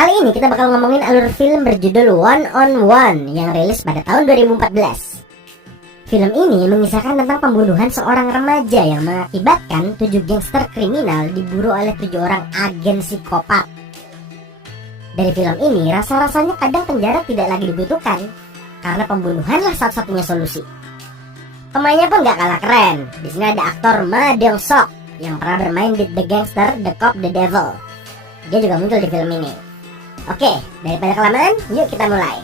Kali ini kita bakal ngomongin alur film berjudul One on One yang rilis pada tahun 2014. Film ini mengisahkan tentang pembunuhan seorang remaja yang mengakibatkan 7 gangster kriminal diburu oleh 7 orang agen psikopat. Dari film ini, rasa-rasanya kadang penjara tidak lagi dibutuhkan karena pembunuhanlah satu-satunya solusi. Pemainnya pun gak kalah keren. Di sini ada aktor Ma Dong Seok yang pernah bermain di The Gangster, The Cop, The Devil. Dia juga muncul di film ini. Oke, daripada kelamaan, yuk kita mulai.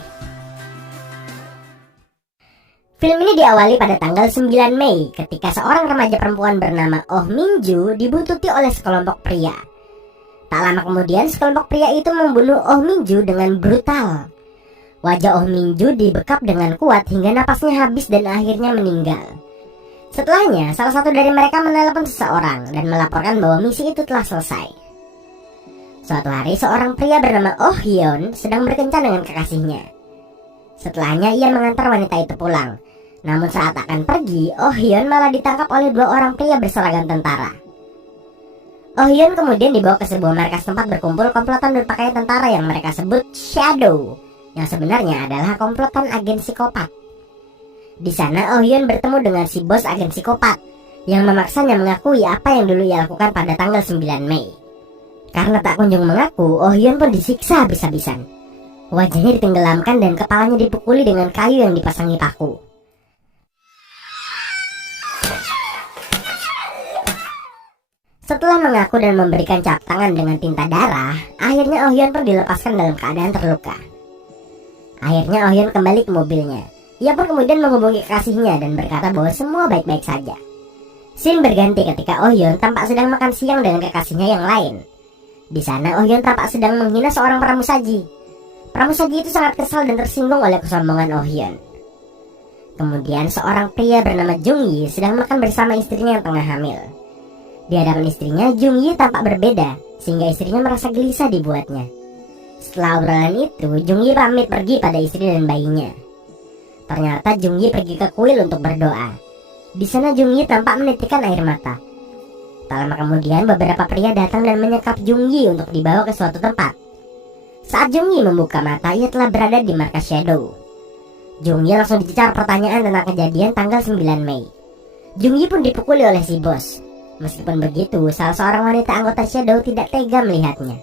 Film ini diawali pada tanggal 9 Mei ketika seorang remaja perempuan bernama Oh Min-ju dibuntuti oleh sekelompok pria. Tak lama kemudian sekelompok pria itu membunuh Oh Min-ju dengan brutal. Wajah Oh Min-ju dibekap dengan kuat hingga napasnya habis dan akhirnya meninggal. Setelahnya, salah satu dari mereka menelepon seseorang dan melaporkan bahwa misi itu telah selesai. Suatu hari, seorang pria bernama Oh Hyun sedang berkencan dengan kekasihnya. Setelahnya, ia mengantar wanita itu pulang. Namun saat akan pergi, Oh Hyun malah ditangkap oleh 2 orang pria berseragam tentara. Oh Hyun kemudian dibawa ke sebuah markas tempat berkumpul komplotan berpakaian tentara yang mereka sebut Shadow, yang sebenarnya adalah komplotan agen psikopat. Di sana Oh Hyun bertemu dengan si bos agen psikopat yang memaksanya mengakui apa yang dulu ia lakukan pada tanggal 9 Mei. Karena tak kunjung mengaku, Oh Hyun pun disiksa habis-habisan. Wajahnya ditenggelamkan dan kepalanya dipukuli dengan kayu yang dipasangi paku. Setelah mengaku dan memberikan cap tangan dengan tinta darah, akhirnya Oh Hyun pun dilepaskan dalam keadaan terluka. Akhirnya Oh Hyun kembali ke mobilnya. Ia pun kemudian menghubungi kekasihnya dan berkata bahwa semua baik-baik saja. Scene berganti ketika Oh Hyun tampak sedang makan siang dengan kekasihnya yang lain. Di sana Oh Hyun tampak sedang menghina seorang pramusaji. Pramusaji itu sangat kesal dan tersinggung oleh kesombongan Oh Hyun. Kemudian seorang pria bernama Jung Yi sedang makan bersama istrinya yang tengah hamil. Di hadapan istrinya, Jung Yi tampak berbeda sehingga istrinya merasa gelisah dibuatnya. Setelah obrolan itu, Jung Yi pamit pergi pada istri dan bayinya. Ternyata Jung Yi pergi ke kuil untuk berdoa. Di sana Jung Yi tampak menitikkan air mata. Tak lama kemudian beberapa pria datang dan menyekap Jung Yi untuk dibawa ke suatu tempat. Saat Jung Yi membuka mata, ia telah berada di markas Shadow. Jung Yi langsung dicecar pertanyaan tentang kejadian tanggal 9 Mei. Jung Yi pun dipukuli oleh si bos. Meskipun begitu, salah seorang wanita anggota Shadow tidak tega melihatnya.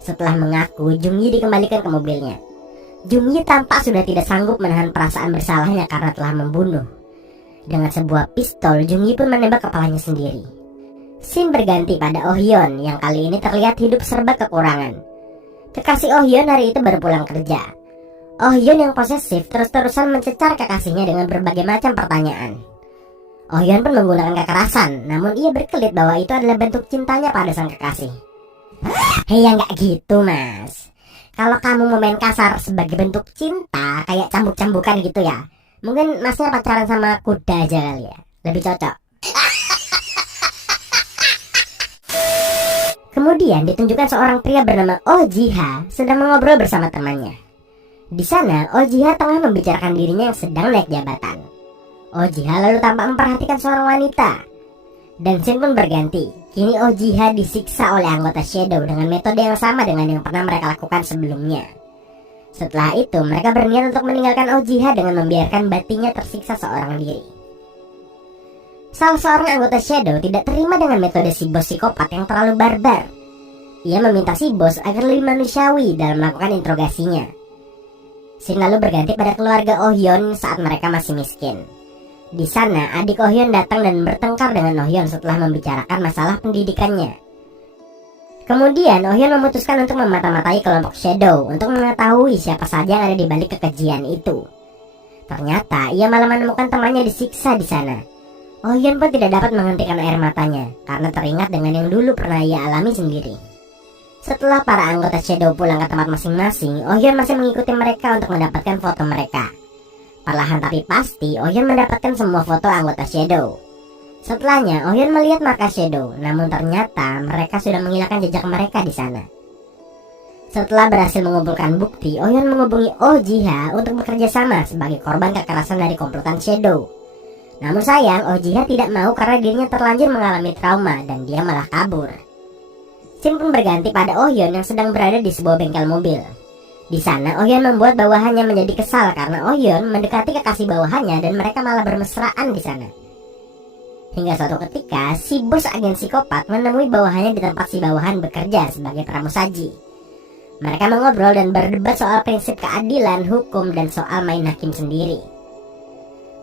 Setelah mengaku, Jung Yi dikembalikan ke mobilnya. Jung Yi tampak sudah tidak sanggup menahan perasaan bersalahnya karena telah membunuh. Dengan sebuah pistol, Jung Yi pun menembak kepalanya sendiri. Scene berganti pada Oh Hyun yang kali ini terlihat hidup serba kekurangan. Kekasih Oh Hyun hari itu baru pulang kerja. Oh Hyun yang posesif terus-terusan mencecar kekasihnya dengan berbagai macam pertanyaan. Oh Hyun pun menggunakan kekerasan, namun ia berkelit bahwa itu adalah bentuk cintanya pada sang kekasih. Hei, ya nggak gitu mas. Kalau kamu mau main kasar sebagai bentuk cinta, kayak cambuk-cambukan gitu ya, mungkin masnya pacaran sama kuda aja kali ya, lebih cocok. Kemudian ditunjukkan seorang pria bernama Oh Ji-ha sedang mengobrol bersama temannya. Di sana Oh Ji-ha tengah membicarakan dirinya yang sedang naik jabatan. Oh Ji-ha lalu tampak memperhatikan seorang wanita. Dan scene pun berganti. Kini Oh Ji-ha disiksa oleh anggota Shadow dengan metode yang sama dengan yang pernah mereka lakukan sebelumnya. Setelah itu mereka berniat untuk meninggalkan Oh Ji-ha dengan membiarkan batinnya tersiksa seorang diri. Salah seorang anggota Shadow tidak terima dengan metode si bos psikopat yang terlalu barbar. Ia meminta si bos agar lebih manusiawi dalam melakukan interogasinya. Scene lalu berganti pada keluarga Oh Hyun saat mereka masih miskin. Di sana, adik Oh Hyun datang dan bertengkar dengan Oh Hyun setelah membicarakan masalah pendidikannya. Kemudian, Oh Hyun memutuskan untuk memata-matai kelompok Shadow untuk mengetahui siapa saja yang ada di balik kekejian itu. Ternyata, ia malah menemukan temannya disiksa di sana. Oh Hyun pun tidak dapat menghentikan air matanya karena teringat dengan yang dulu pernah ia alami sendiri. Setelah para anggota Shadow pulang ke tempat masing-masing, Oh Hyun masih mengikuti mereka untuk mendapatkan foto mereka. Perlahan tapi pasti, Oh Hyun mendapatkan semua foto anggota Shadow. Setelahnya, Oh Hyun melihat markas Shadow, namun ternyata mereka sudah menghilangkan jejak mereka di sana. Setelah berhasil mengumpulkan bukti, Oh Hyun menghubungi Oh Ji-ha untuk bekerja sama sebagai korban kekerasan dari komplotan Shadow. Namun sayang, Oh Ji-ha tidak mau karena dirinya terlanjur mengalami trauma dan dia malah kabur. Scene pun berganti pada Oh Hyun yang sedang berada di sebuah bengkel mobil. Di sana Oh Hyun membuat bawahannya menjadi kesal karena Oh Hyun mendekati kekasih bawahannya dan mereka malah bermesraan di sana. Hingga suatu ketika si bos agen psikopat menemui bawahannya di tempat si bawahan bekerja sebagai pramusaji. Mereka mengobrol dan berdebat soal prinsip keadilan, hukum, dan soal main hakim sendiri.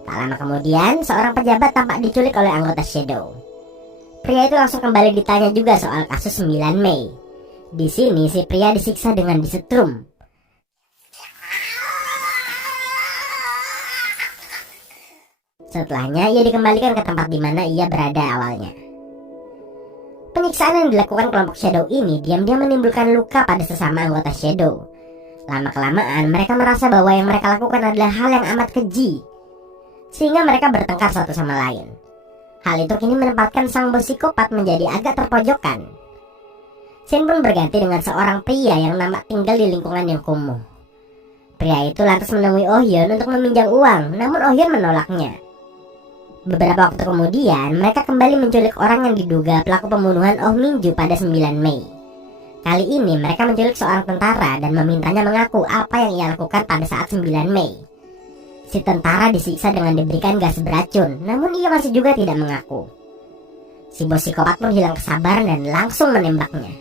Tak lama kemudian, seorang pejabat tampak diculik oleh anggota Shadow. Pria itu langsung kembali ditanya juga soal kasus 9 Mei. Di sini si pria disiksa dengan disetrum. Setelahnya ia dikembalikan ke tempat di mana ia berada awalnya. Penyiksaan yang dilakukan kelompok Shadow ini diam-diam menimbulkan luka pada sesama anggota Shadow. Lama-kelamaan mereka merasa bahwa yang mereka lakukan adalah hal yang amat keji, sehingga mereka bertengkar satu sama lain. Hal itu kini menempatkan sang bos psikopat menjadi agak terpojokan. Scene pun berganti dengan seorang pria yang nampak tinggal di lingkungan yang kumuh. Pria itu lantas menemui Oh Hyun untuk meminjam uang, namun Oh Hyun menolaknya. Beberapa waktu kemudian, mereka kembali menculik orang yang diduga pelaku pembunuhan Oh Minju pada 9 Mei. Kali ini mereka menculik seorang tentara dan memintanya mengaku apa yang ia lakukan pada saat 9 Mei. Si tentara disiksa dengan diberikan gas beracun, namun ia masih juga tidak mengaku. Si bos psikopat pun hilang kesabaran dan langsung menembaknya.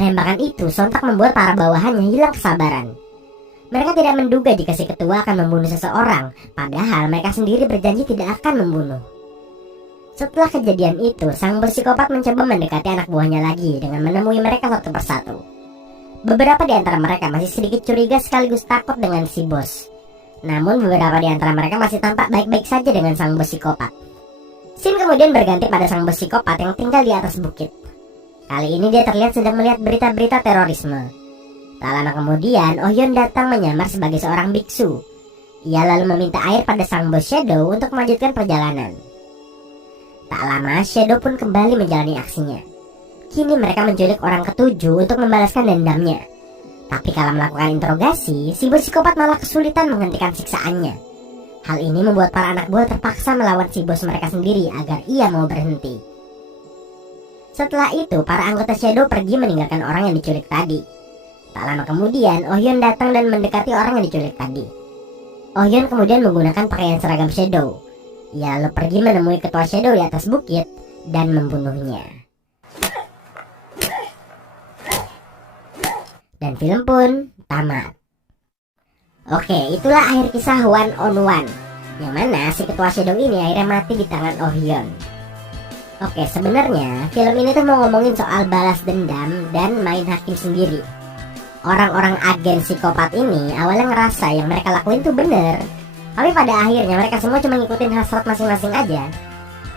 Penembakan itu sontak membuat para bawahannya hilang kesabaran. Mereka tidak menduga jika si ketua akan membunuh seseorang, padahal mereka sendiri berjanji tidak akan membunuh. Setelah kejadian itu, sang psikopat mencoba mendekati anak buahnya lagi dengan menemui mereka satu persatu. Beberapa di antara mereka masih sedikit curiga sekaligus takut dengan si bos. Namun beberapa di antara mereka masih tampak baik-baik saja dengan sang psikopat. Scene kemudian berganti pada sang psikopat yang tinggal di atas bukit. Kali ini dia terlihat sedang melihat berita-berita terorisme. Tak lama kemudian, Oh Hyun datang menyamar sebagai seorang biksu. Ia lalu meminta air pada sang bos Shadow untuk melanjutkan perjalanan. Tak lama, Shadow pun kembali menjalani aksinya. Kini mereka menculik orang ketujuh untuk membalaskan dendamnya. Tapi kala melakukan interogasi, si bos psikopat malah kesulitan menghentikan siksaannya. Hal ini membuat para anak buah terpaksa melawan si bos mereka sendiri agar ia mau berhenti. Setelah itu, para anggota Shadow pergi meninggalkan orang yang diculik tadi. Tak lama kemudian, Oh Hyun datang dan mendekati orang yang diculik tadi. Oh Hyun kemudian menggunakan pakaian seragam Shadow. Ia lalu pergi menemui ketua Shadow di atas bukit dan membunuhnya. Dan film pun tamat. Oke, itulah akhir kisah One on One, yang mana si ketua Shadow ini akhirnya mati di tangan Oh Hyun. Oke, sebenarnya film ini tuh mau ngomongin soal balas dendam dan main hakim sendiri. Orang-orang agen psikopat ini awalnya ngerasa yang mereka lakuin tuh bener, tapi pada akhirnya mereka semua cuma ngikutin hasrat masing-masing aja.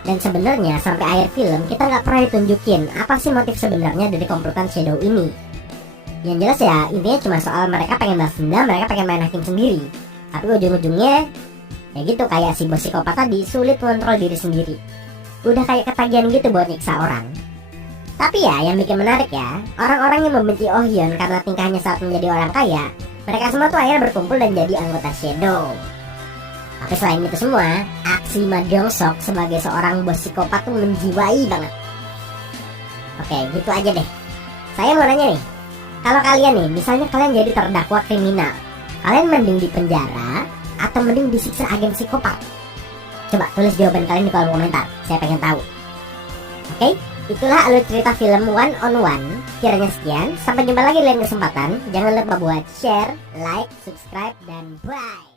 Dan sebenarnya sampai akhir film kita nggak pernah ditunjukin apa sih motif sebenarnya dari komplotan Shadow ini. Yang jelas ya intinya cuma soal mereka pengen balas dendam, mereka pengen main hakim sendiri. Tapi ujung-ujungnya ya gitu, kayak si bos psikopat tadi sulit mengontrol diri sendiri. Udah kayak ketagihan gitu buat nyiksa orang. Tapi ya yang bikin menarik ya, orang-orang yang membenci Oh Hyun karena tingkahnya saat menjadi orang kaya, mereka semua tuh akhirnya berkumpul dan jadi anggota Shadow. Tapi selain itu semua, aksi Ma Dong-seok sebagai seorang bos psikopat tuh menjiwai banget. Oke, gitu aja deh. Saya mau nanya nih, kalau kalian nih, misalnya kalian jadi terdakwa kriminal, kalian mending di penjara atau mending disiksa agen psikopat? Coba tulis jawaban kalian di kolom komentar, saya pengen tahu. Oke, itulah alur cerita film One on One. Kiranya sekian, sampai jumpa lagi di lain kesempatan. Jangan lupa buat share, like, subscribe, dan bye.